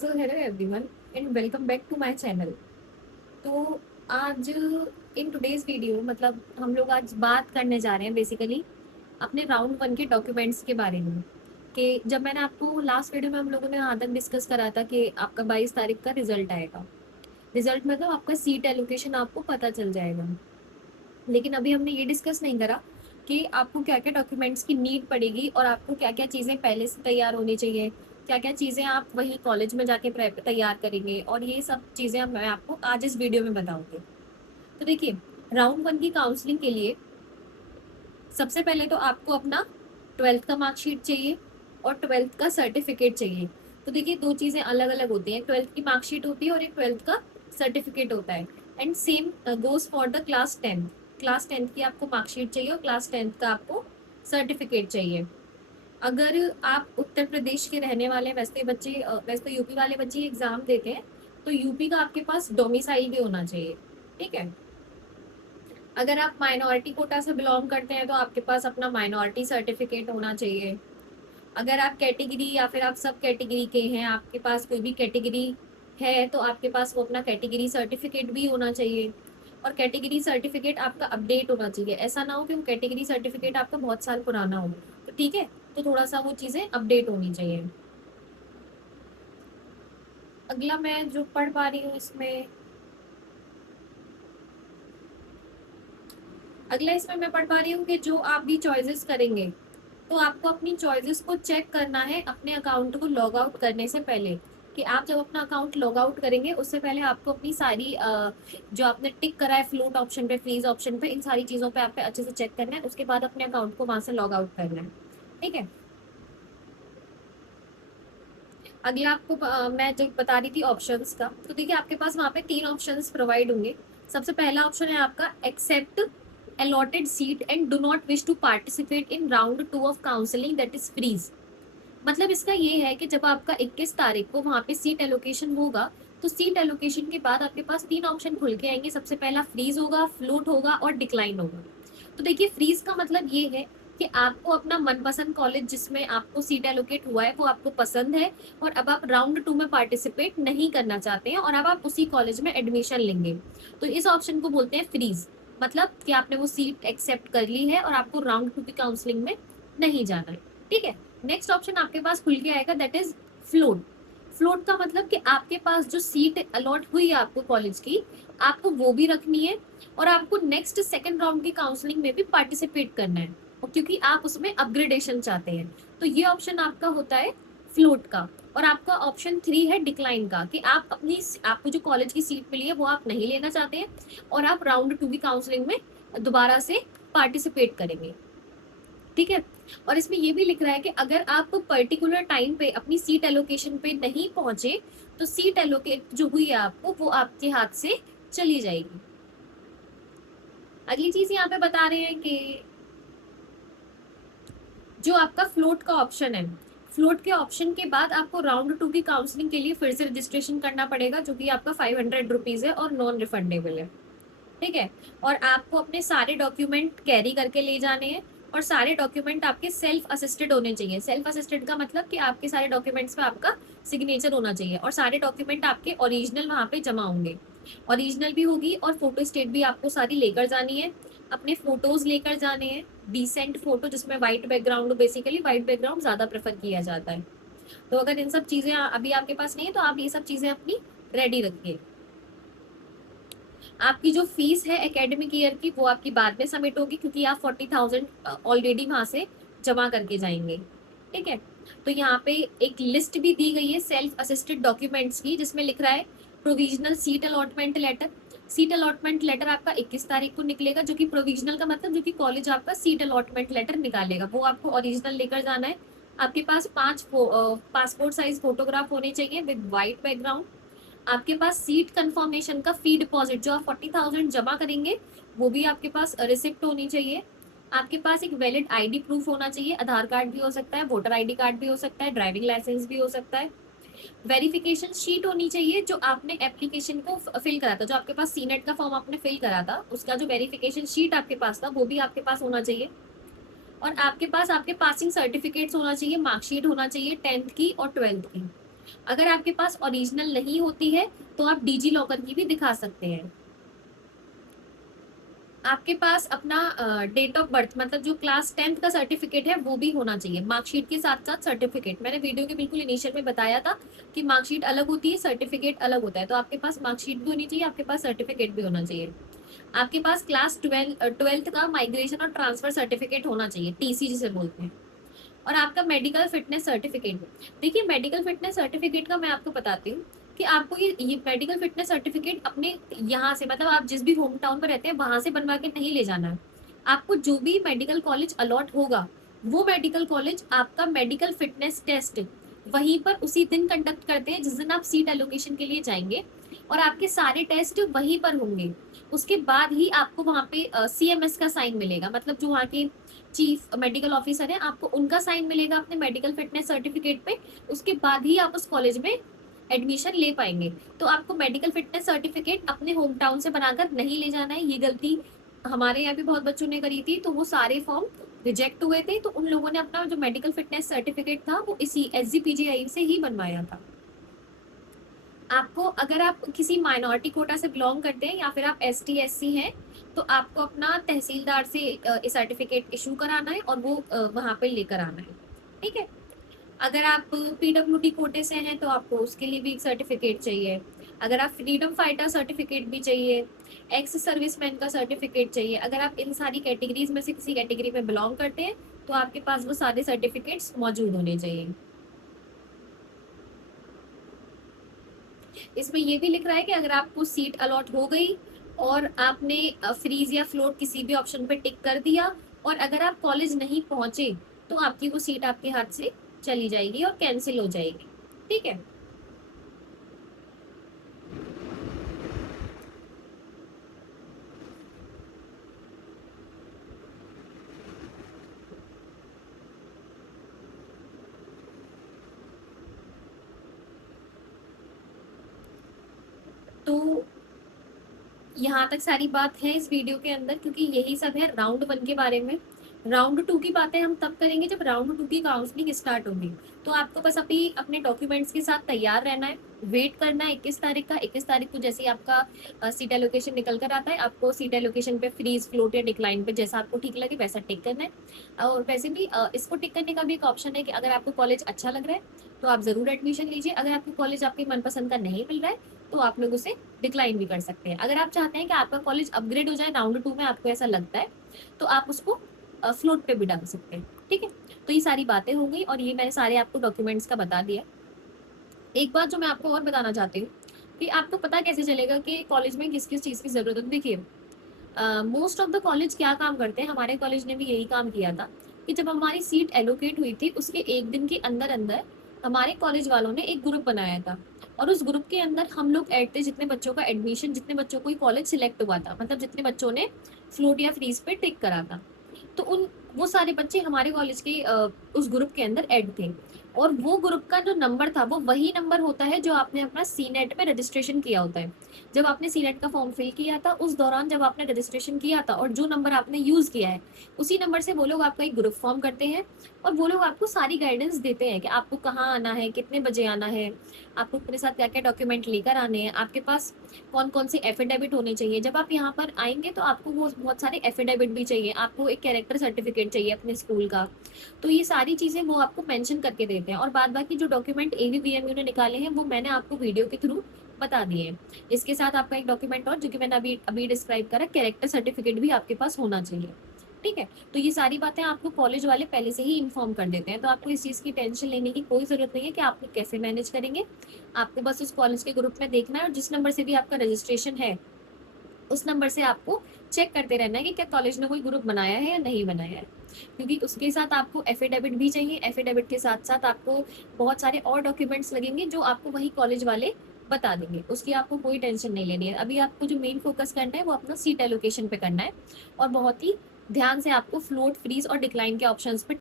So hello everyone and welcome back to my channel. तो आज in today's video मतलब हम लोग आज बात करने जा रहे हैं बेसिकली अपने राउंड वन के डॉक्यूमेंट्स के बारे में। कि जब मैंने आपको लास्ट वीडियो में हम लोगों ने यहाँ तक डिस्कस करा था कि आपका 22 तारीख का रिजल्ट आएगा। रिजल्ट मतलब आपका सीट एलोकेशन आपको पता चल जाएगा। लेकिन अभी हमने ये डिस्कस नहीं करा कि आपको क्या क्या डॉक्यूमेंट्स की नीड पड़ेगी और आपको क्या क्या चीज़ें पहले से तैयार होनी चाहिए, क्या क्या चीज़ें आप वहीं कॉलेज में जाके तैयार करेंगे, और ये सब चीज़ें मैं आपको आज इस वीडियो में बताऊंगी। तो देखिए, राउंड वन की काउंसलिंग के लिए सबसे पहले तो आपको अपना ट्वेल्थ का मार्कशीट चाहिए और ट्वेल्थ का सर्टिफिकेट चाहिए। तो देखिए, दो चीज़ें अलग अलग होती हैं, ट्वेल्थ की मार्कशीट होती है और एक ट्वेल्थ का सर्टिफिकेट होता है। And same goes for the class tenth की आपको मार्कशीट चाहिए और क्लास टेंथ का आपको सर्टिफिकेट चाहिए। अगर आप उत्तर प्रदेश के रहने वाले, वैसे तो यूपी वाले बच्चे एग्जाम देते हैं, तो यूपी का आपके पास डोमिसाइल भी होना चाहिए। ठीक है। अगर आप माइनॉरिटी कोटा से बिलोंग करते हैं तो आपके पास अपना माइनॉरिटी सर्टिफिकेट होना चाहिए। अगर आप कैटेगरी या फिर आप सब कैटेगरी के हैं, आपके पास कोई भी कैटेगरी है, तो आपके पास वो अपना कैटेगरी सर्टिफिकेट भी होना चाहिए। और कैटेगरी सर्टिफिकेट आपका अपडेट होना चाहिए, ऐसा ना हो कि वो कैटेगरी सर्टिफिकेट आपका बहुत साल पुराना हो। तो ठीक है, तो थोड़ा सा वो चीज़ें अपडेट होनी चाहिए। अगला मैं जो पढ़ पा रही हूँ इसमें, अगला इसमें मैं पढ़ पा रही हूँ कि जो आप भी चॉइसेस करेंगे, तो आपको अपनी चॉइसेस को चेक करना है अपने अकाउंट को लॉग आउट करने से पहले। कि आप जब अपना अकाउंट लॉग आउट करेंगे उससे पहले आपको अपनी सारी जो आपने टिक करा है फ्लोट ऑप्शन पे, फ्रीज ऑप्शन पे, इन सारी चीज़ों पे आपको अच्छे से चेक करना है। उसके बाद अपने अकाउंट को वहां से लॉग आउट करना है। ठीक है। अगला आपको मैं जो बता रही थी ऑप्शंस का, तो देखिए आपके पास वहाँ पे तीन ऑप्शंस प्रोवाइड होंगे। सबसे पहला ऑप्शन है आपका accept allotted seat and do not wish to participate in round 2 of counseling, that is freeze। मतलब इसका ये है कि जब आपका 21 तारीख को वहां पे सीट एलोकेशन होगा, तो सीट एलोकेशन के बाद आपके पास तीन ऑप्शन खुल के आएंगे। सबसे पहला फ्रीज होगा, फ्लोट होगा और डिक्लाइन होगा। तो देखिए, फ्रीज का मतलब ये है कि आपको अपना मनपसंद कॉलेज जिसमें आपको सीट एलोकेट हुआ है वो आपको पसंद है, और अब आप राउंड 2 में पार्टिसिपेट नहीं करना चाहते हैं और अब आप उसी कॉलेज में एडमिशन लेंगे। तो इस ऑप्शन को बोलते हैं फ्रीज। मतलब कि आपने वो सीट एक्सेप्ट कर ली है और आपको राउंड 2 की काउंसलिंग में नहीं जाना है। ठीक है। नेक्स्ट ऑप्शन आपके पास खुल के आएगा, दैट इज फ्लोट। फ्लोट का मतलब कि आपके पास जो सीट अलॉट हुई है आपको कॉलेज की, आपको वो भी रखनी है और आपको नेक्स्ट सेकंड राउंड की काउंसलिंग में भी पार्टिसिपेट करना है, और क्योंकि आप उसमें अपग्रेडेशन चाहते हैं। तो ये ऑप्शन आपका होता है फ्लोट का। और आपका ऑप्शन 3 है डिक्लाइन का, कि आप अपनी आपको जो कॉलेज की सीट मिली है वो आप नहीं लेना चाहते हैं और आप राउंड 2 की काउंसलिंग में दोबारा से पार्टिसिपेट करेंगे। ठीक है। और इसमें ये भी लिख रहा है कि अगर आप पर्टिकुलर टाइम पे अपनी सीट एलोकेशन पे नहीं पहुंचे, तो सीट एलोकेट जो हुई है आपको वो आपके हाथ से चली जाएगी। अगली चीज यहाँ पे बता रहे हैं कि जो आपका फ्लोट का ऑप्शन है, फ्लोट के ऑप्शन के बाद आपको राउंड 2 की काउंसलिंग के लिए फिर से रजिस्ट्रेशन करना पड़ेगा, जो कि आपका 500 रुपीज है और नॉन रिफंडेबल है। ठीक है। और आपको अपने सारे डॉक्यूमेंट कैरी करके ले जाने हैं, और सारे डॉक्यूमेंट आपके सेल्फ असिस्टेड होने चाहिए। सेल्फ असिस्टेड का मतलब कि आपके सारे डॉक्यूमेंट्स पे आपका सिग्नेचर होना चाहिए और सारे डॉक्यूमेंट आपके ओरिजिनल वहाँ पे जमा होंगे। ओरिजिनल भी होगी और फोटो स्टेट भी आपको सारी लेकर जानी है। अपने फोटोज लेकर जाने हैं, डिसेंट फोटो जिसमें white background, basically white background ज्यादा प्रेफर किया जाता है। तो अगर इन सब चीजें अभी आपके पास नहीं है तो आप ये सब चीजें अपनी रेडी रखिए। आपकी जो फीस है एकेडमिक ईयर की वो आपकी बाद में सबमिट होगी, क्योंकि आप 40,000 ऑलरेडी वहां से जमा करके जाएंगे। ठीक है। तो यहाँ पे एक लिस्ट भी दी गई है सेल्फ असिस्टेड डॉक्यूमेंट्स की, जिसमें लिख रहा है provisional seat allotment letter. Seat allotment letter आपका 21 तारीख को निकलेगा, जो कि प्रोविजनल का मतलब जो कि कॉलेज आपका सीट अलॉटमेंट लेटर निकालेगा, वो आपको ओरिजिनल लेकर जाना है। आपके पास 5 पासपोर्ट साइज फोटोग्राफ होने चाहिए विद व्हाइट बैकग्राउंड। आपके पास सीट कंफर्मेशन का फी डिपॉजिट जो आप 40,000 जमा करेंगे, वो भी आपके पास रिसिप्ट होनी चाहिए। आपके पास एक वैलिड आईडी प्रूफ होना चाहिए, आधार कार्ड भी हो सकता है, वोटर आईडी कार्ड भी हो सकता है, ड्राइविंग लाइसेंस भी हो सकता है। वेरिफिकेशन शीट होनी चाहिए जो आपने एप्लीकेशन को फिल करा था, जो आपके पास सीनेट का फॉर्म आपने फिल करा था, उसका जो वेरिफिकेशन शीट आपके पास था वो भी आपके पास होना चाहिए। और आपके पास आपके पासिंग सर्टिफिकेट्स होना चाहिए, मार्कशीट होना चाहिए 10th की और 12th की। अगर आपके पास ओरिजिनल नहीं होती है तो आप डिजी लॉकर की भी दिखा सकते हैं। आपके पास अपना डेट ऑफ बर्थ मतलब जो क्लास 10th का सर्टिफिकेट है वो भी होना चाहिए मार्कशीट के साथ साथ। सर्टिफिकेट मैंने वीडियो के बिल्कुल इनिशियल में बताया था कि मार्कशीट अलग होती है, सर्टिफिकेट अलग होता है। तो आपके पास मार्कशीट भी होनी चाहिए, आपके पास सर्टिफिकेट भी होना चाहिए। आपके पास क्लास 12th का माइग्रेशन और ट्रांसफर सर्टिफिकेट होना चाहिए, टीसी जिसे बोलते हैं। और आपका मेडिकल फिटनेस सर्टिफिकेट, देखिए मेडिकल फिटनेस सर्टिफिकेट का मैं आपको बताती हूँ कि आपको ये मेडिकल फिटनेस सर्टिफिकेट अपने यहाँ से मतलब आप जिस भी होम टाउन पर रहते हैं वहां से बनवा के नहीं ले जाना है। आपको जो भी मेडिकल कॉलेज अलॉट होगा वो मेडिकल कॉलेज आपका मेडिकल फिटनेस टेस्ट वहीं पर उसी दिन कंडक्ट करते हैं जिस दिन आप सीट एलोकेशन के लिए जाएंगे, और आपके सारे टेस्ट वहीं पर होंगे। उसके बाद ही आपको वहाँ पे CMS का साइन मिलेगा, मतलब जो वहाँ के चीफ मेडिकल ऑफिसर है आपको उनका साइन मिलेगा अपने मेडिकल फिटनेस सर्टिफिकेट पे। उसके बाद ही आप उस कॉलेज में एडमिशन ले पाएंगे। तो आपको मेडिकल फिटनेस सर्टिफिकेट अपने होम टाउन से बनाकर नहीं ले जाना है। ये गलती हमारे यहाँ भी बहुत बच्चों ने करी थी, तो वो सारे फॉर्म रिजेक्ट हुए थे, तो उन लोगों ने अपना जो मेडिकल फिटनेस सर्टिफिकेट था वो इसी SGPGI से ही बनवाया था। आपको अगर आप किसी माइनॉरिटी कोटा से बिलोंग करते हैं या फिर आप ST SC हैं तो आपको अपना तहसीलदार से सर्टिफिकेट इशू कराना है और वो वहाँ पे लेकर आना है। ठीक है। अगर आप PWD कोटे से हैं तो आपको उसके लिए भी एक सर्टिफिकेट चाहिए। अगर आप फ्रीडम फाइटर सर्टिफिकेट भी चाहिए, एक्स सर्विसमैन का सर्टिफिकेट चाहिए। अगर आप इन सारी कैटेगरीज में से किसी कैटेगरी में बिलोंग करते हैं तो आपके पास वो सारे सर्टिफिकेट्स मौजूद होने चाहिए। इसमें ये भी लिख रहा है कि अगर आपको सीट अलॉट हो गई और आपने फ्रीज या फ्लोट किसी भी ऑप्शन पे टिक कर दिया और अगर आप कॉलेज नहीं पहुंचे तो आपकी वो सीट आपके हाथ से चली जाएगी और कैंसिल हो जाएगी। ठीक है। तो यहाँ तक सारी बात है इस वीडियो के अंदर, क्योंकि यही सब है राउंड 1 के बारे में। राउंड 2 की बातें हम तब करेंगे जब राउंड 2 की काउंसलिंग स्टार्ट होगी। तो आपको बस अभी अपने डॉक्यूमेंट्स के साथ तैयार रहना है, वेट करना है 21 तारीख का। 21 तारीख को जैसे ही आपका सीट एलोकेशन निकल कर आता है आपको सीट एलोकेशन पे फ्रीज फ्लोट या डिक्लाइन पे जैसा आपको ठीक लगे वैसा टिक करना है। और वैसे भी इसको टिक करने का भी एक ऑप्शन है कि अगर आपको कॉलेज अच्छा लग रहा है तो आप जरूर एडमिशन लीजिए। अगर आपको कॉलेज आपके मनपसंद का नहीं मिल रहा है तो आप लोग उसे डिक्लाइन भी कर सकते हैं। अगर आप चाहते हैं कि आपका कॉलेज अपग्रेड हो जाए राउंड 2 में, आपको ऐसा लगता है तो आप उसको फ्लोट पे भी डाल सकते हैं। ठीक है। तो ये सारी बातें हो गई और ये मैंने सारे आपको डॉक्यूमेंट्स का बता दिया। एक बात जो मैं आपको और बताना चाहती हूँ कि आपको पता कैसे चलेगा कि कॉलेज में किस किस चीज़ की ज़रूरत है। देखिए मोस्ट ऑफ द कॉलेज क्या काम करते हैं, हमारे कॉलेज ने भी यही काम किया था कि जब हमारी सीट एलोकेट हुई थी उसके एक दिन के अंदर अंदर हमारे कॉलेज वालों ने एक ग्रुप बनाया था और उस ग्रुप के अंदर हम लोग ऐड थे जितने बच्चों का एडमिशन, जितने बच्चों को कॉलेज सिलेक्ट हुआ था, मतलब जितने बच्चों ने फ्लोट या फ्रीज पे टिक करा था। तो उन वो सारे बच्चे हमारे कॉलेज के उस ग्रुप के अंदर ऐड थे और वो ग्रुप का जो नंबर था वो वही नंबर होता है जो आपने अपना सीनेट में रजिस्ट्रेशन किया होता है। जब आपने सीनेट का फॉर्म फिल किया था उस दौरान जब आपने रजिस्ट्रेशन किया था और जो नंबर आपने यूज किया है उसी नंबर से वो लोग आपका एक ग्रुप फॉर्म करते हैं और वो लोग आपको सारी गाइडेंस देते हैं कि आपको कहाँ आना है, कितने बजे आना है, आपको अपने साथ क्या क्या डॉक्यूमेंट लेकर आने हैं, आपके पास कौन कौन से एफिडेविट होने चाहिए। जब आप यहाँ पर आएंगे तो आपको वो बहुत सारे एफिडेविट भी चाहिए, आपको एक कैरेक्टर सर्टिफिकेट चाहिए अपने स्कूल का। तो ये सारी चीज़ें वो आपको मेंशन करके देते हैं और बाद बाकी जो डॉक्यूमेंट ABPMU ने निकाले हैं वो मैंने आपको वीडियो के थ्रू बता दिए हैं। इसके साथ आपका एक डॉक्यूमेंट और जो कि मैंने अभी अभी डिस्क्राइब करा, कैरेक्टर सर्टिफिकेट भी आपके पास होना चाहिए। ठीक है। तो ये सारी बातें आपको कॉलेज वाले पहले से ही इन्फॉर्म कर देते हैं, तो आपको इस चीज़ की टेंशन लेने की कोई ज़रूरत नहीं है कि आप लोग कैसे मैनेज करेंगे। आपको बस उस कॉलेज के ग्रुप में देखना है और जिस नंबर से भी आपका रजिस्ट्रेशन है उस नंबर से आपको चेक करते रहना है कि क्या कॉलेज ने कोई ग्रुप बनाया है या नहीं बनाया है, क्योंकि उसके साथ आपको एफिडेविट भी चाहिए। एफिडेविट के साथ साथ आपको बहुत सारे और डॉक्यूमेंट्स लगेंगे जो आपको वही कॉलेज वाले बता देंगे, उसकी आपको कोई टेंशन नहीं लेनी है। अभी आपको जो मेन फोकस करना है वो अपना सीट एलोकेशन पे करना है और बहुत ही ध्यान से आपको फ्लोट फ्रीज और डिक्लाइन के ऑप्शंस पे